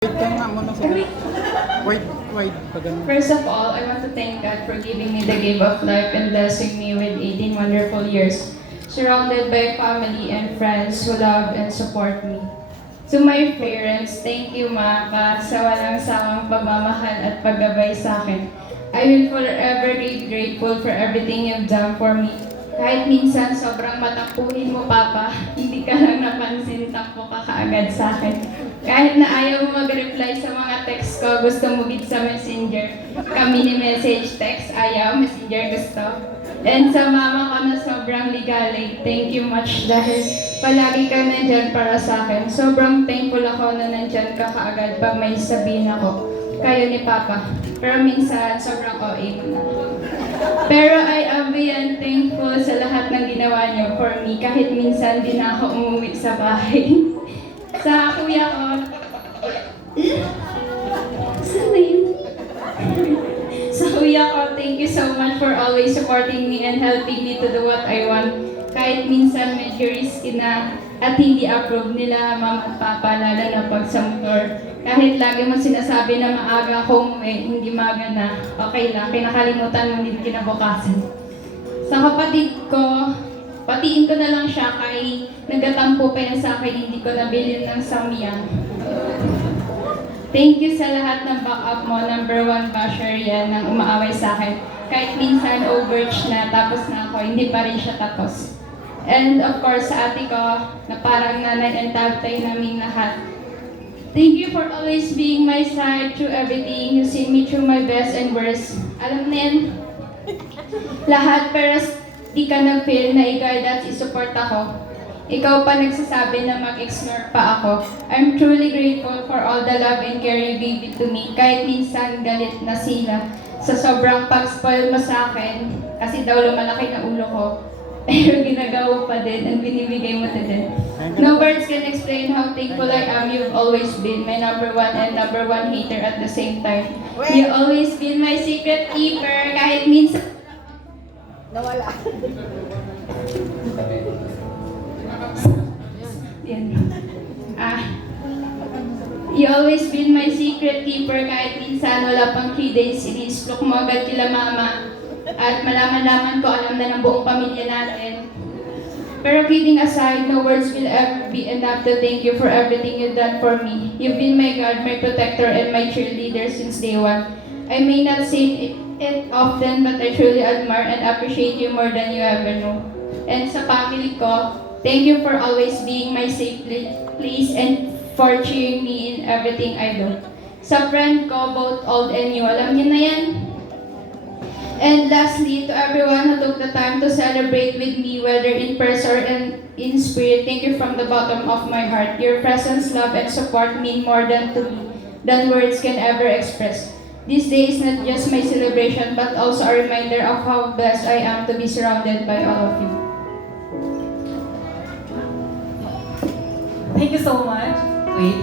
Wait ka nga muna sa wait, pag ganun. First of all, I want to thank God for giving me the gift of life and blessing me with 18 wonderful years, surrounded by family and friends who love and support me. To my parents, thank you Maka sa walang sawang pagmamahal at paggabay sa akin. I will forever be grateful for everything you've done for me. Kahit minsan sobrang matampuhin mo, Papa, hindi ka lang napansin, takbo ka kaagad sa akin. Kahit na ayaw mo mag-reply sa mga text ko, gusto mo gid sa messenger. Kami ni message, text, ayaw, messenger gusto. And sa mama ko na sobrang ligalig, thank you much dahil palagi ka nandyan para sa akin. Sobrang thankful ako na nandyan ka kaagad pag may sabihin ako. Kayo ni Papa. Pero minsan, sobrang OA mo na. Pero I am beyond thankful sa lahat ng ginawa niyo for me. Kahit minsan di na ako umuwi sa bahay. Sa kuya ko, saan na yun? Sa kuya ko, thank you so much for always supporting me and helping me to do what I want. Kahit minsan medyo risky na at hindi approve nila mama at papa, lalo na pag sa motor. Kahit lagi mo sinasabi na maaga ako umuwi, hindi maaga na, okay lang, kinakalimutan mo din kinabukasan. Sa kapatid ko, patiin ko na lang siya kay nagatampo pa yan sa akin, hindi ko nabilin ng samyang. Thank you sa lahat ng backup mo, number 1 basher yan ng umaaway sa akin. Kahit minsan overage na, tapos na ako, hindi pa rin siya tapos. And of course, sa ate ko, na parang nanay and tatay namin lahat. Thank you for always being my side through everything. You see me through my best and worst. Alam na yan, lahat, pero di ka nag-feel na i-guide at i-support ako. Ikaw pa nagsasabi na mag-ignore pa ako. I'm truly grateful for all the love and care you gave to me. Kahit minsan galit na sila sa sobrang pag-spoil mo sa akin, kasi daw lumalaki na ulo ko. Pero ginagawa pa din at binibigay mo na din. No words can explain how thankful I am. You've always been my number 1 and number 1 hater at the same time. You always been my secret keeper. Kahit minsan Nawala. yan. You always been my secret keeper. Kahit minsan wala pang 3 days, in-stroke mo agad kila mama. At malaman-laman ko, alam na ng buong pamilya natin. Pero kidding aside, no words will ever be enough to thank you for everything you've done for me. You've been my God, my protector, and my cheerleader since day 1. I may not say it often, but I truly admire and appreciate you more than you ever know. And sa family ko, thank you for always being my safe place and for cheering me in everything I do. Sa friend ko, both old and new, alam niyo na yan? And lastly, to everyone who took the time to celebrate with me, whether in person or in spirit, thank you from the bottom of my heart. Your presence, love, and support mean more than to me than words can ever express. This day is not just my celebration, but also a reminder of how blessed I am to be surrounded by all of you. Thank you so much. Wait,